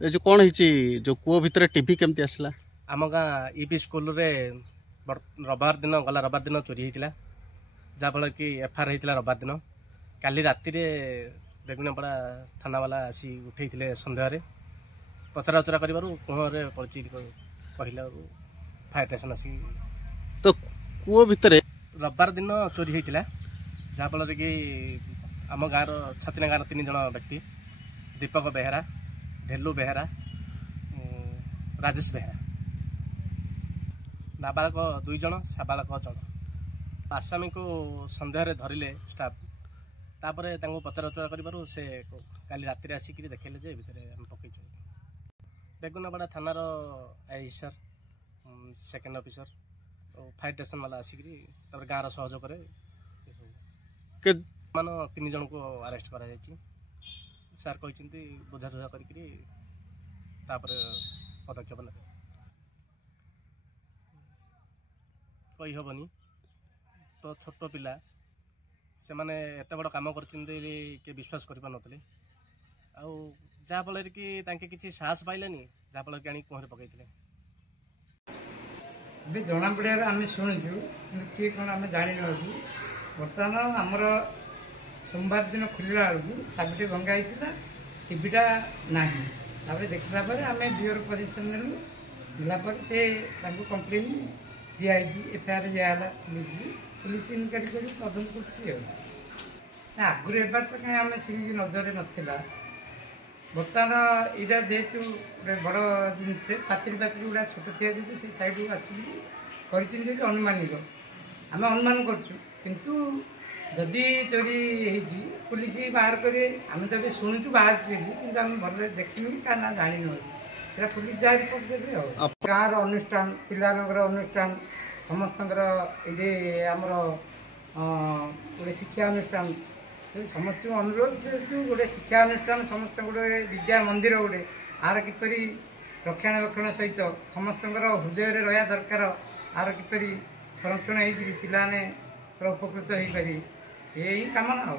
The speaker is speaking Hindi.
ए जो कौन हिची जो कुओ भितर टीवी केमती आसला? आम गाँ ईपी स्कूल रे रविवार दिन गला रविवार दिन चोरी होता जहाँफल कि एफआईआर होता रविवार दिन। काली राति बेगुनियापड़ा थाना वाला आसी उठे सन्देह पचरा उचरा कर कुहरे पड़ी कहला फायर स्टेशन आसी तो कुओ भितर रविवार दिन चोरी होता जहाँफल कि आम गाँव छाचिना गाँव 3 जन व्यक्ति दीपक बेहेरा, ढेलू बेहेरा, राजेश बेहेरा, नाबालक 2 जन, साबालक जन। आसामी को सन्देह धरिले स्टाफ तापर पचरा उचरा कर से काली राति आसिक देखले जे भितर आम पकई बेगुनापड़ा थानार आई sir second officer fire station वाला आसिक गाँव सहयोग मान 3 जन को अरेस्ट करा सार कहते बुझाझुझा करी पदक्षेप ने कही हेनी तो छोट पिला से माने एत बड़ काम कर विश्वास कर पारे आफल कि किसी साहस पाइलानी जहाँफल कि आनी कुहरे पकई जना पड़ा आम शुणुचु किए कौन आम जानी बर्तमान आमर सोमवार दिन खोलला बेलू चाबिटे भंगा होता टीवीटा ना देखला आम डीओर परमिशन नेलु नेलापर से कंप्लेन दिखाई एफआईआर दिहला पुलिस इनक्वारी कर तदंत कर आगुरी एबार तो कहीं आम से नजर नाला बर्तमान यहाँ जेहेतु बड़ जिन पाचेरी गुड़ा छोट थी से सैड आसिक अनुमानिक आम अनुमान करूँ किंतु जदि चोरी होती पुलिस बाहर करे आम तो शुणुचु बाहर कि आम भल देखनी क्या ना जान पुलिस जहाँ रिपोर्ट देवे गाँव अनुष्ठान पिलानर अनुष्ठान समस्त ये आमर गोटे शिक्षा अनुष्ठान समस्त अनुरोध जेहतु गोटे शिक्षा अनुष्ठान समस्त गोटे विद्या मंदिर गोटे आर किपरि रक्षणाबेक्षण सहित समस्त हृदय रहा दरकार आर किपरि संरक्षण हो पाने उपकृत हो पारि यही कामना हो।